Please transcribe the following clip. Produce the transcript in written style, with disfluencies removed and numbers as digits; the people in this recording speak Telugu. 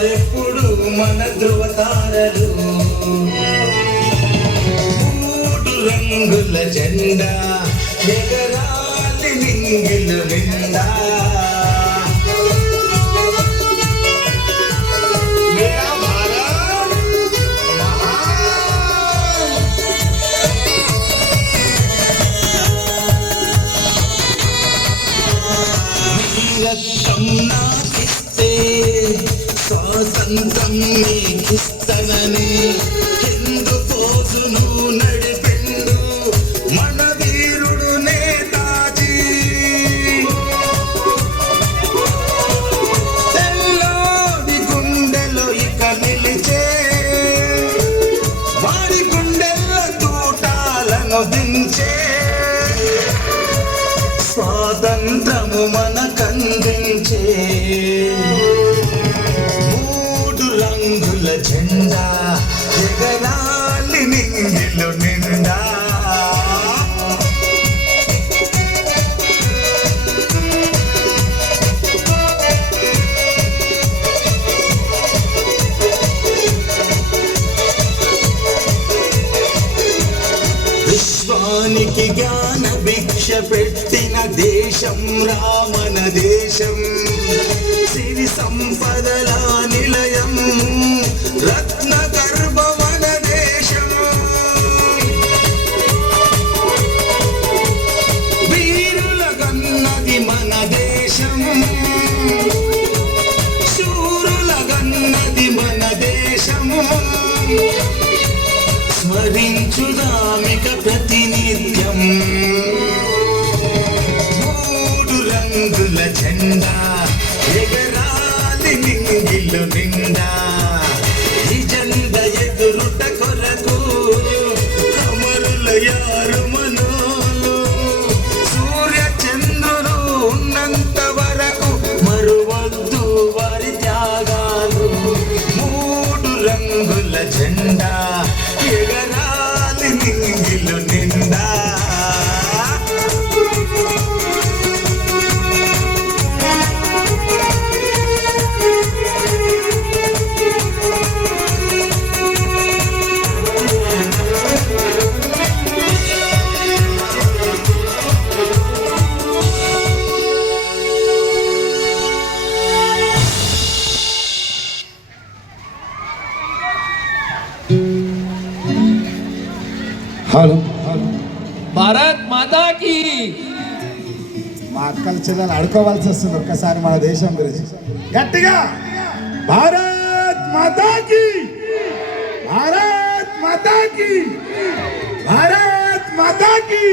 వారెప్పుడు మన ధృవతారలు. మూడు రంగుల జెండా ఎగరాలి నింగిలు నిండా. రక్తం నాకిస్తే స్వాతంత్రం నీకిస్తనని హిందూ పోజును నడిపిండు మన వీరుడు నేతాజీ. తెల్లోడి గుండెలో ఇక నిలిచే వాడి గుండెల్లో తూటాలను దించే స్వాతంత్రము మనకందించే మూడు రంగుల జెండా ఎగరాలి నింగిలో నిండా. విశ్వానికి జ్ఞాన భిక్ష పెట్టిన దేశం రామన దేశం. సిరి సంపదల నిలయం రత్న గర్భమన దేశం. వీరుల గన్నది మన దేశం, శూరుల గన్నది మన దేశం. స్మరించుదామిక ప్రతినిత్యం మూడు రంగుల జెండా ఎగరాలి నింగిలు నిండా. ఈ జెండా ఎదురుట కొరకు అమరుల యారు మనోలు. సూర్య చంద్రులు ఉన్నంత వరకు మరువద్దు వారి త్యాగాలు. మూడు రంగుల జెండా ఎగరాలి నింగిలు నిండా. హలో భారత్ మాతాకి. మా అక్కల చెల్లెలు అడుకోవాల్సి వస్తుంది ఒక్కసారి మన దేశం గురించి గట్టిగా. భారత్ మాతాకి, భారత్ మాతాకి, భారత్ మాతాకి.